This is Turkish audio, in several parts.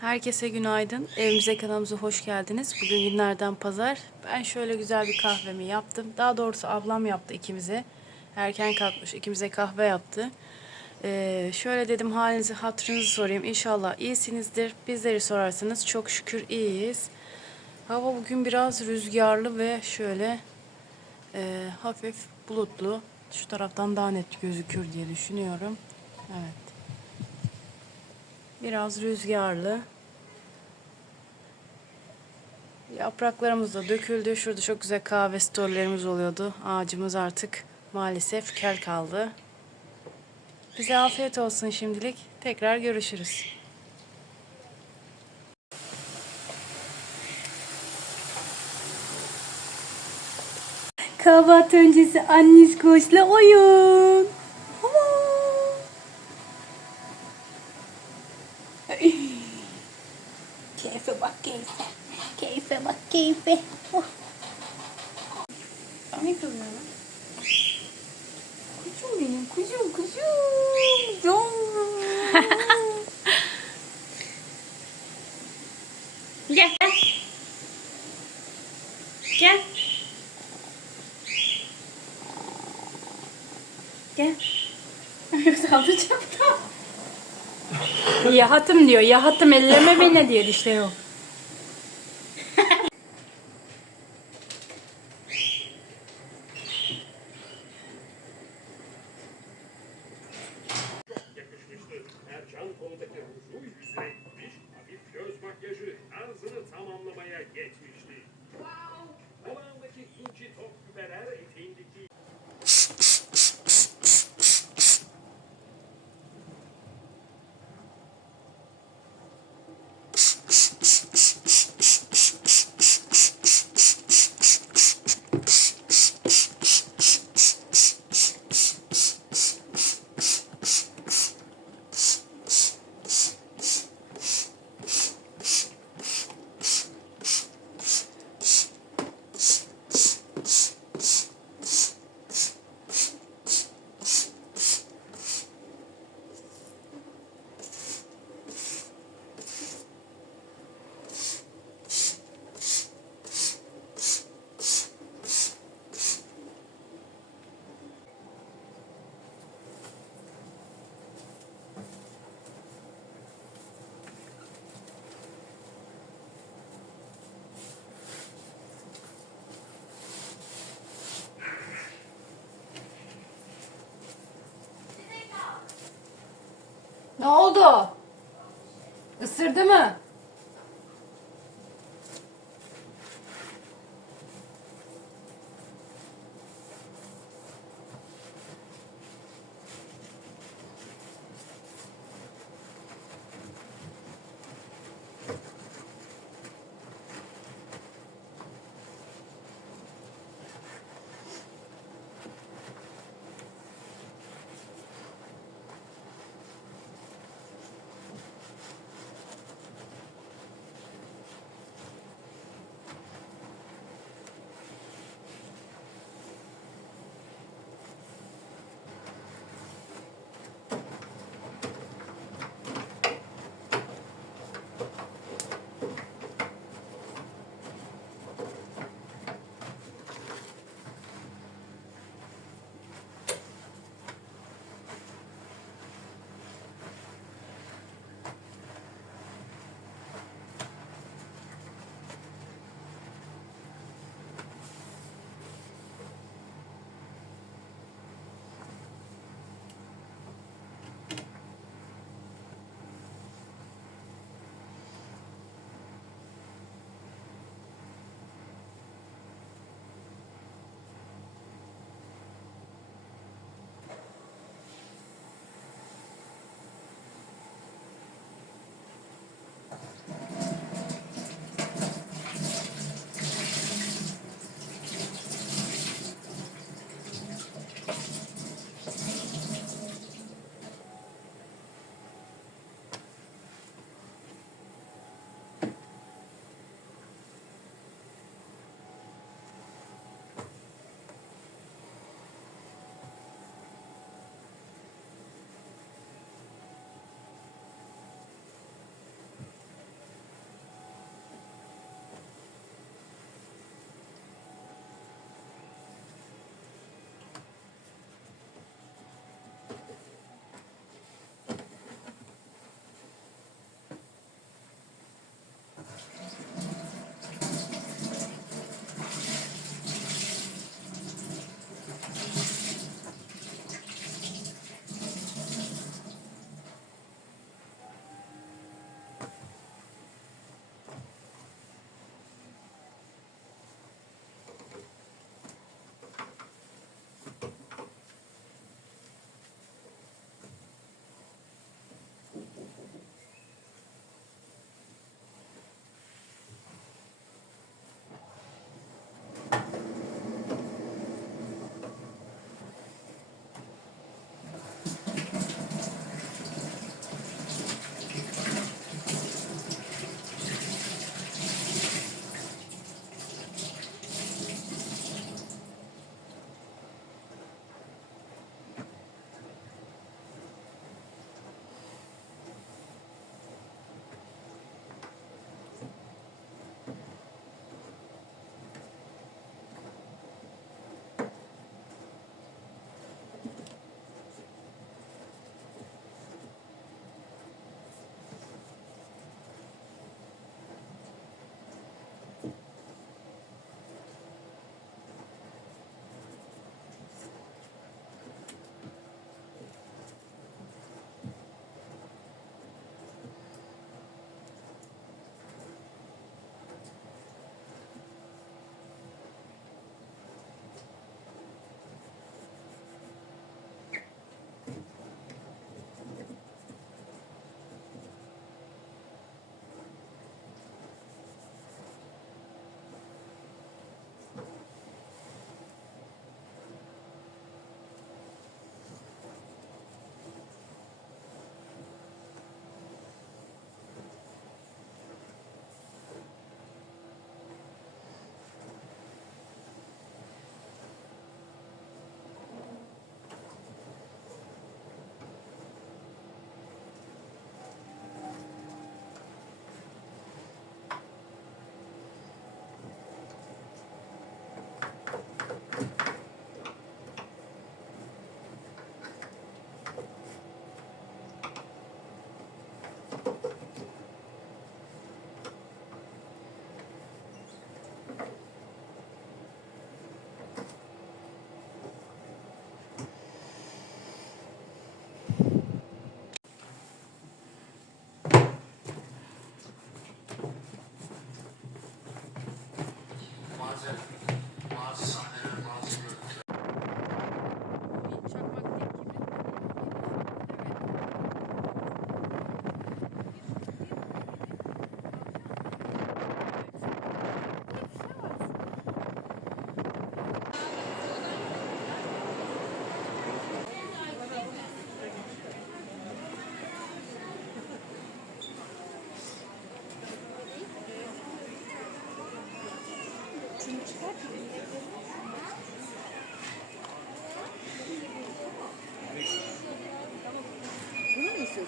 Herkese günaydın. Evimize kanalımıza hoş geldiniz. Bugün günlerden pazar. Ben şöyle güzel bir kahvemi yaptım. Daha doğrusu ablam yaptı ikimize. Erken kalkmış ikimize kahve yaptı. Ee, şöyle dedim halinizi hatırınızı sorayım. İnşallah iyisinizdir. Bizleri sorarsanız çok şükür iyiyiz. Hava bugün biraz rüzgarlı ve şöyle e, hafif bulutlu. Şu taraftan daha net gözükür diye düşünüyorum. Evet. Biraz rüzgarlı. Yapraklarımız da döküldü. Şurada çok güzel kahve storlarımız oluyordu. Ağacımız artık maalesef kel kaldı. Bize afiyet olsun şimdilik. Tekrar görüşürüz. Kahvaltı öncesi anniz koşla oyun. Keyfe keyfe. Bak keyfe. Oh. Ne kızıyor lan? Kuzum benim kuzum kuzum. Yavrum. Gel. Gel. Gel. Saldıracağım da. Yahatım diyor. Yahatım elleme beni diyor işte o. Isırdı mı?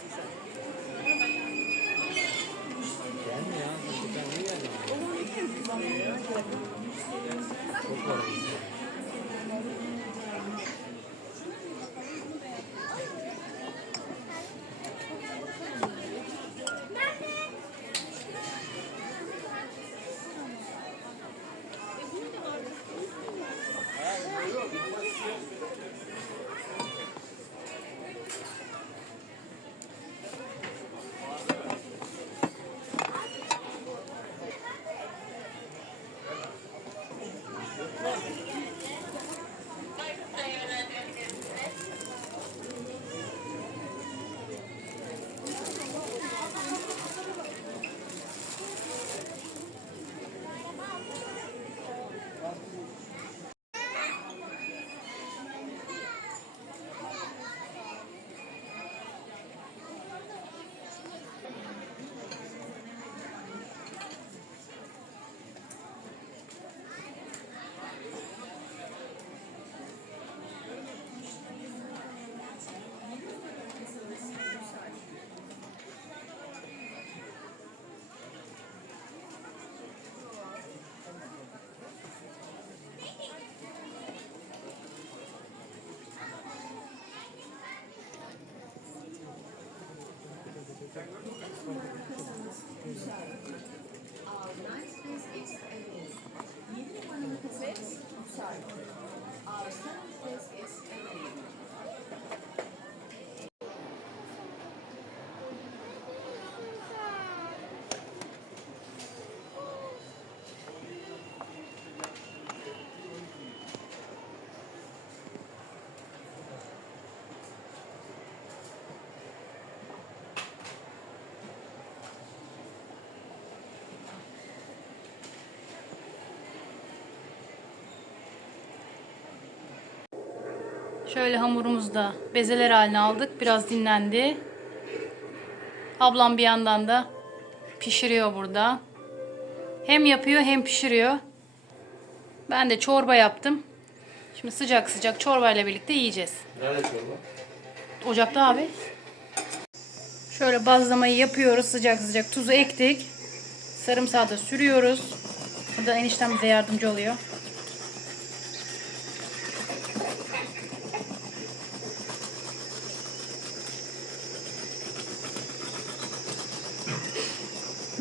This is a Şöyle hamurumuzu da bezeler haline aldık. Biraz dinlendi. Ablam bir yandan da pişiriyor burada. Hem yapıyor hem pişiriyor. Ben de çorba yaptım. Şimdi sıcak sıcak çorbayla birlikte yiyeceğiz. Nerede çorba? Ocakta abi. Şöyle bazlamayı yapıyoruz sıcak sıcak. Tuzu ektik. Sarımsağı da sürüyoruz. Burada eniştem bize yardımcı oluyor.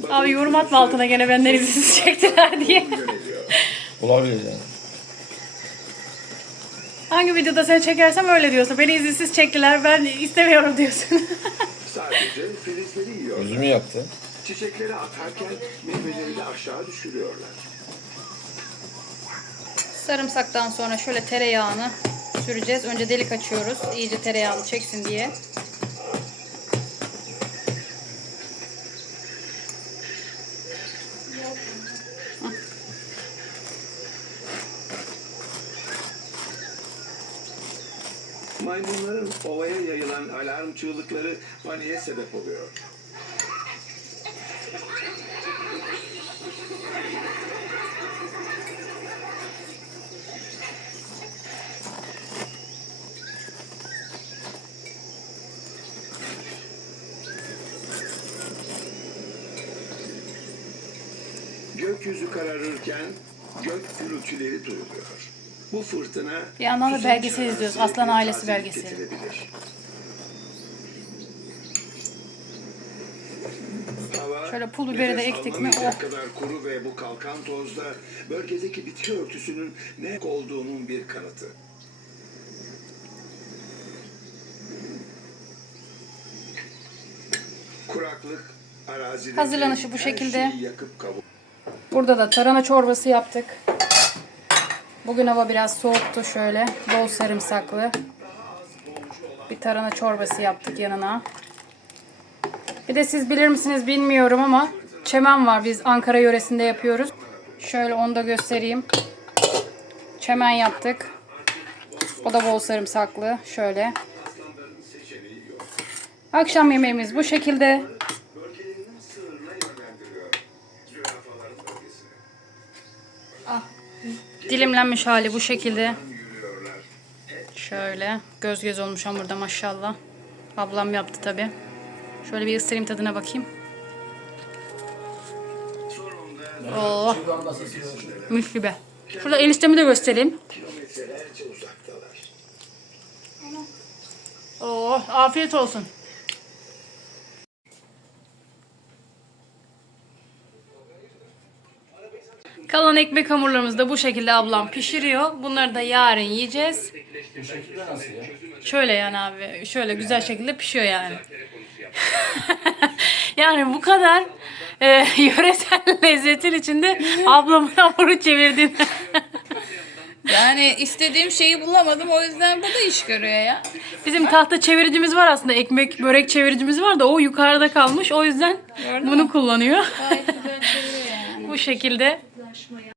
Abi yorum atma altına gene benden izinsiz çektiler diye. Olabilir yani. Hangi videoda seni çekersem öyle diyorsun. Beni izinsiz çektiler ben istemiyorum diyorsun. Sadece filizleri yiyor. Gözümü yaktı. Çiçekleri atarken meyveleri de aşağı düşürüyorlar. Sarımsaktan sonra şöyle tereyağını süreceğiz. Önce delik açıyoruz. İyice tereyağını çeksin diye. Ovaya yayılan alarm çığlıkları paniğe sebep oluyor. Gökyüzü kararırken gök gürültüleri duyuluyor. Bu fırtına Bir yandan da belgesel izliyoruz. Aslan Ailesi belgeseli. Şöyle pul biberi de ektik mi? Oh. kadar kuru ve bu kalkan tozda bölgedeki bitki örtüsünün ne olduğunun bir kanıtı. Kuraklık arazideki Hazırlanışı bu şekilde. Burada da tarhana çorbası yaptık. Bugün hava biraz soğuktu şöyle. Bol sarımsaklı. Bir tarhana çorbası yaptık yanına. Bir de siz bilir misiniz bilmiyorum ama çemen var. Biz Ankara yöresinde yapıyoruz. Şöyle onu da göstereyim. Çemen yaptık. O da bol sarımsaklı. Şöyle. Akşam yemeğimiz bu şekilde. Dilimlenmiş hali bu şekilde. Şöyle göz göz olmuş hamurda maşallah. Ablam yaptı tabi. Şöyle bir ısırayım tadına bakayım. Oh, mis gibi. Şurada eniştemi de göstereyim. Oh, afiyet olsun. Kalan ekmek hamurlarımızı da bu şekilde ablam pişiriyor. Bunları da yarın yiyeceğiz. Bu şekilde nasıl ya? Şöyle yani abi, şöyle güzel şekilde pişiyor yani. yani bu kadar e, yöresel lezzetin içinde ablamın hamuru çevirdin. Yani istediğim şeyi bulamadım o yüzden bu da iş görüyor ya. Bizim tahta çeviricimiz var aslında. Ekmek, börek çeviricimiz var da o yukarıda kalmış. O yüzden bunu kullanıyor. Gayet güzel çeviriyor yani. bu şekilde çalışmaya